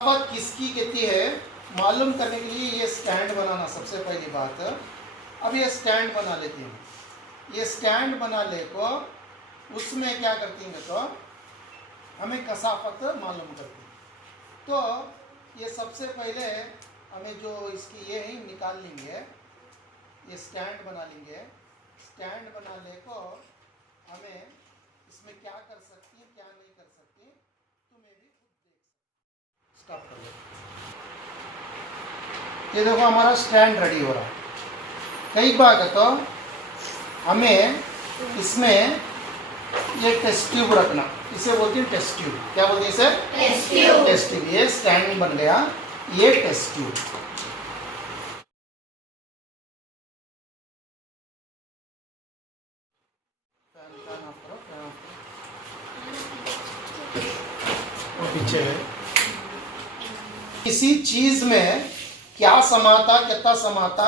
बात किसकी कहती है मालूम करने के लिए ये स्टैंड बनाना सबसे पहली बात। अब ये स्टैंड बना लेती हूँ। ये स्टैंड बना ले को उसमें क्या करती हैं तो हमें कसाफत मालूम करती है। तो ये सबसे पहले हमें जो इसकी ये है निकाल लेंगे, ये स्टैंड बना लेंगे। स्टैंड बना ले को हमें इसमें क्या कर सकती है क्या नहीं कर सकती तुम्हें भी खुद देख सकते। स्टॉप कर लो। ये देखो हमारा स्टैंड रेडी हो रहा है। कई बार तो हमें इसमें ये टेस्ट ट्यूब रखना, इसे बोलते हैं टेस्ट ट्यूब। क्या बोलते हैं इसे? Test tube. Test tube. ये स्टैंड बन गया, ये टेस्ट ट्यूब। पीछे है। किसी चीज में क्या समाता कितना समाता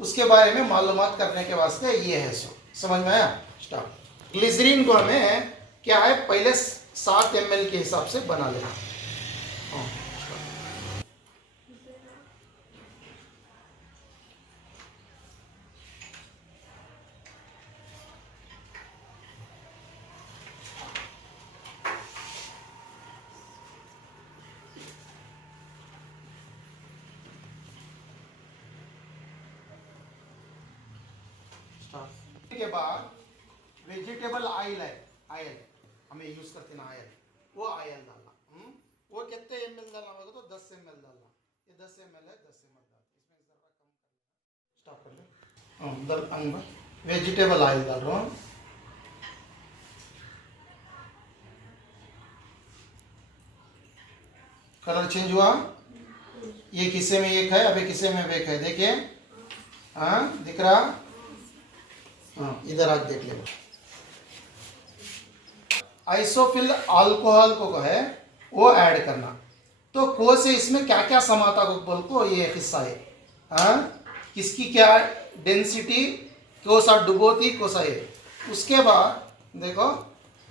उसके बारे में मालूमात करने के वास्ते ये है। समझ में आया? स्टार्ट। ग्लिसरीन को हमें क्या है पहले 7 ml के हिसाब से बना लेना। के बाद वेजिटेबल ऑयल है, ऑयल हमें यूज करते ना ऑयल, वो ऑयल डालना। वो कितने ml डालना होगा तो 10 ml डालना। ये 10 ml है, 10 ml डालते, इसमें जरा कम कर। स्टॉप कर लो। वेजिटेबल ऑयल डाल रहा हूँ। कलर चेंज हुआ। ये किस्से में एक है, अभी किस्से में एक है। देखिए हाँ दिख रहा। हाँ इधर आज देख ले। आइसोफिल अल्कोहल को है वो ऐड करना। तो को से इसमें क्या क्या समाता को बोल को ये हिस्सा है। हाँ किसकी क्या डेंसिटी को सा डुबोती को सा है। उसके बाद देखो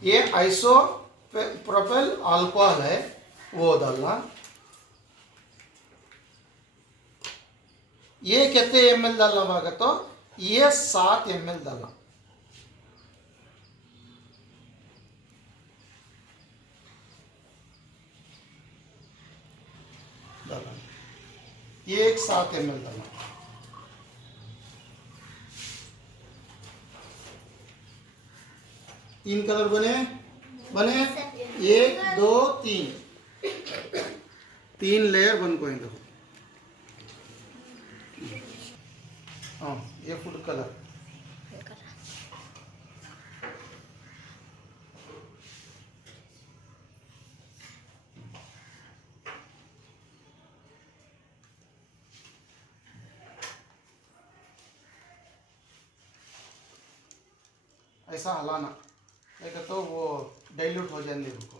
ये आइसोप्रोपिल अल्कोहल है वो डालना। ये कितने ml डालना होगा तो ये 7 ml डालना। ये एक 7 ml डालना। तीन कलर बने 1 2 3 लेयर बन पाएंगे। हाँ ये फूड कलर। ऐसा हलाना नहीं तो वो डाइल्यूट हो जाएंगे उनको।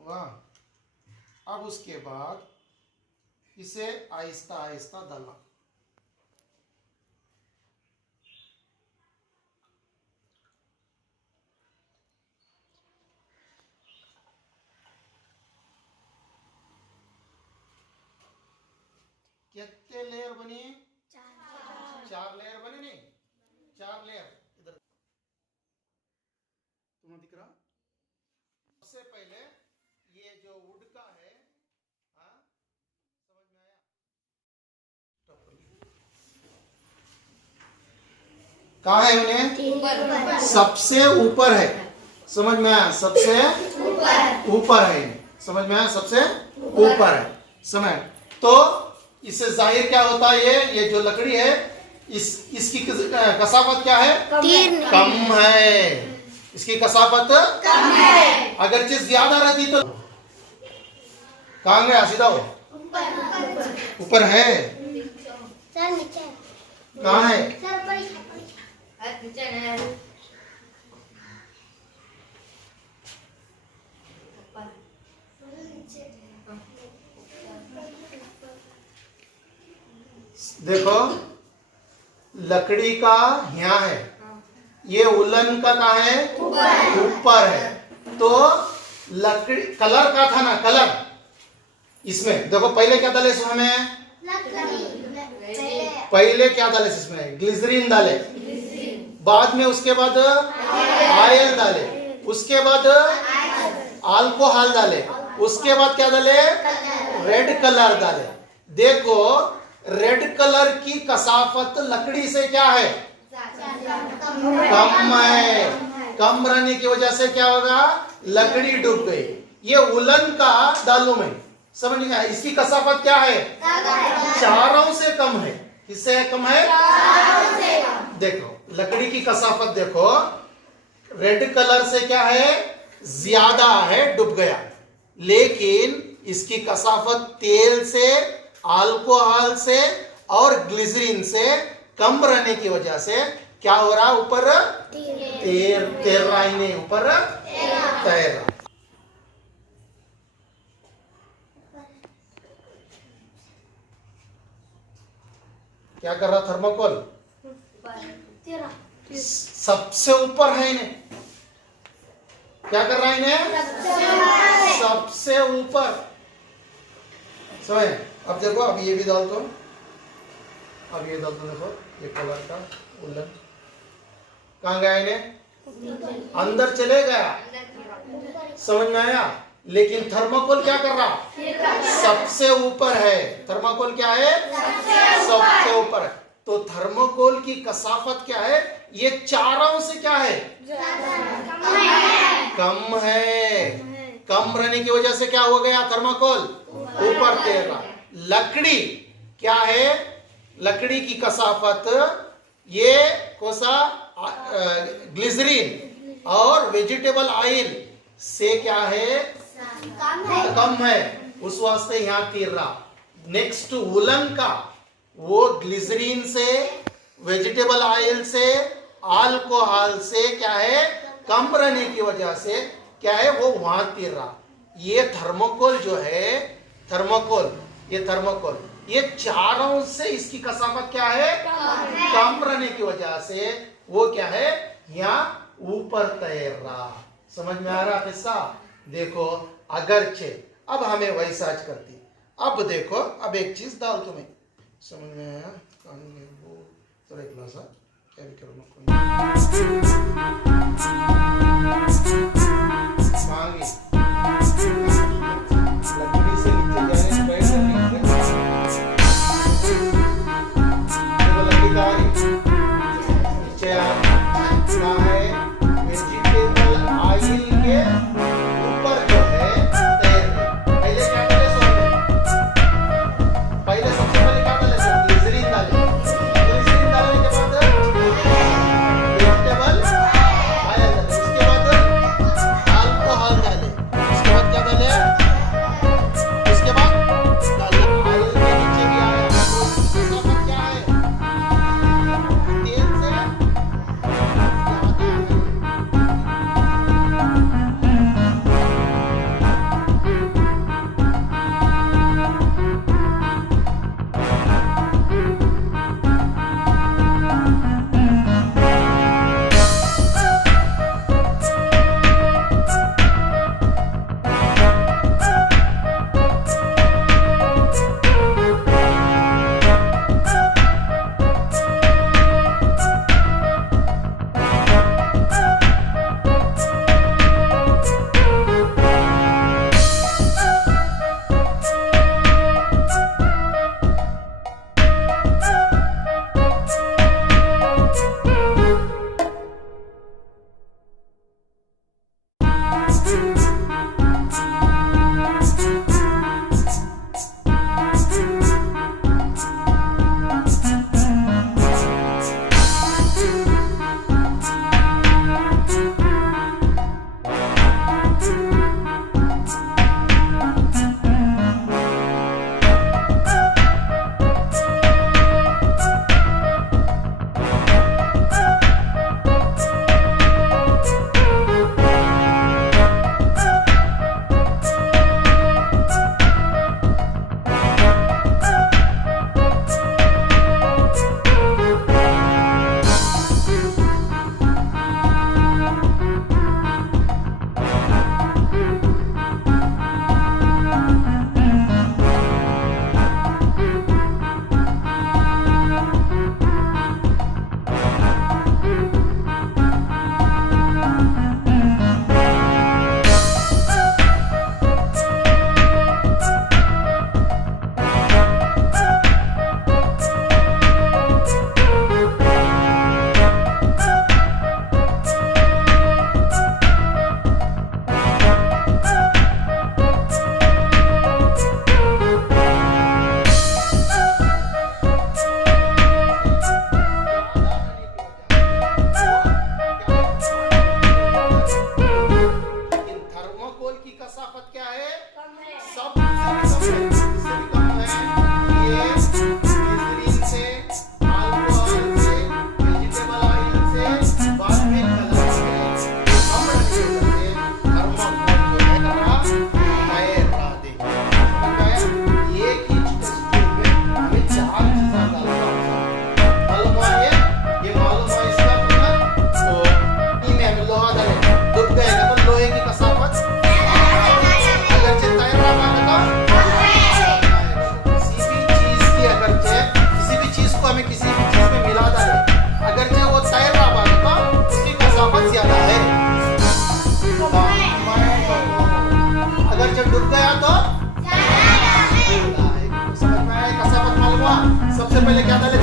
वाह। अब उसके बाद इसे आहिस्ता आहिस्ता डालना। कितने लेयर बनी? 4 लेयर बनी। नहीं 4 लेयर। इधर तुम्हें दिख रहा। सबसे पहले ये जो वुड का है, हाँ समझ में आया? कहाँ है उन्हें? सबसे ऊपर है। समझ में आया? सबसे ऊपर है। समझ में आया? सबसे ऊपर है। समझ तो इससे जाहिर क्या होता है ये जो लकड़ी है इसकी कसाफत क्या है? कम है। इसकी कसाफत कम है। अगर चीज ज्यादा रहती तो कहाँ गया? सीधा हो ऊपर है। कहाँ है? देखो लकड़ी का यहाँ है, ये उलन का कहाँ है? ऊपर है। तो लकड़ी कलर का था ना, कलर इसमें देखो पहले क्या डाले इसमें हमें? पहले क्या डाले इसमें? ग्लिसरीन डाले, बाद में उसके बाद ऑयल डाले, उसके बाद अल्कोहल डाले, उसके बाद क्या डाले? रेड कलर डाले। देखो रेड कलर की कसाफत लकड़ी से क्या है? कम है। कम रहने की वजह से क्या होगा? लकड़ी डूब गई। ये उलन का डालू में समझ नहीं आया, इसकी कसाफत क्या है? चारों से कम है। किससे कम है? देखो लकड़ी की कसाफत देखो, रेड कलर से क्या है? ज्यादा है, डूब गया। लेकिन इसकी कसाफत तेल से, अल्कोहल से और ग्लिसरीन से कम रहने की वजह से क्या हो रहा? ऊपर तैर रहा ही नहीं, ऊपर तैर रहा। क्या कर रहा थर्मोकोल? सबसे ऊपर है इन्हें। क्या कर रहा है इन्हें? सबसे ऊपर। समझ? अब देखो, अब ये भी डाल दो, अब ये डाल दो। देखो ये कलर का उलन कहाँ गया? इन्हें अंदर चले गया। समझ में आया? लेकिन थर्मोकोल क्या कर रहा? सबसे ऊपर है। थर्मोकोल क्या है? सबसे ऊपर है। तो थर्मोकोल की कसाफत क्या है? ये चारों से क्या है? कम है। कम रहने की वजह से क्या हो गया? थर्मोकोल ऊपर तैर रहा। लकड़ी क्या है? लकड़ी की कसाफत ये कोसा ग्लिसरीन और वेजिटेबल ऑयल से क्या है? कम है। उस वास्ते यहां तैर रहा। नेक्स्ट वुलन का, वो ग्लिसरीन से, वेजिटेबल ऑयल से, अल्कोहल से क्या है? कम रहने की वजह से क्या है? वो वहां तैर रहा। ये थर्मोकोल जो है, थर्मोकोल, ये थर्मोकोल, ये चारों से इसकी कसाफत क्या है? कम रहने की वजह से वो क्या है? यहाँ ऊपर तैर रहा। समझ में आ रहा किस्सा? देखो अगरचे अब हमें वैसा करती। अब देखो, अब एक चीज डाल तुम्हें समझ में आया? कहानी में वो थोड़ा एक सा क्या भी करो मांगी लकड़ी से नीचे जाने नीचे आना है। वेजिटेबल ऑयल के ऊपर जो है तैर। पहले क्या डाले? पहले सबसे पहले क्या डाले? ग्लिसरीन डाले। ग्लिसरीन डालने के बाद पहले क्या डाले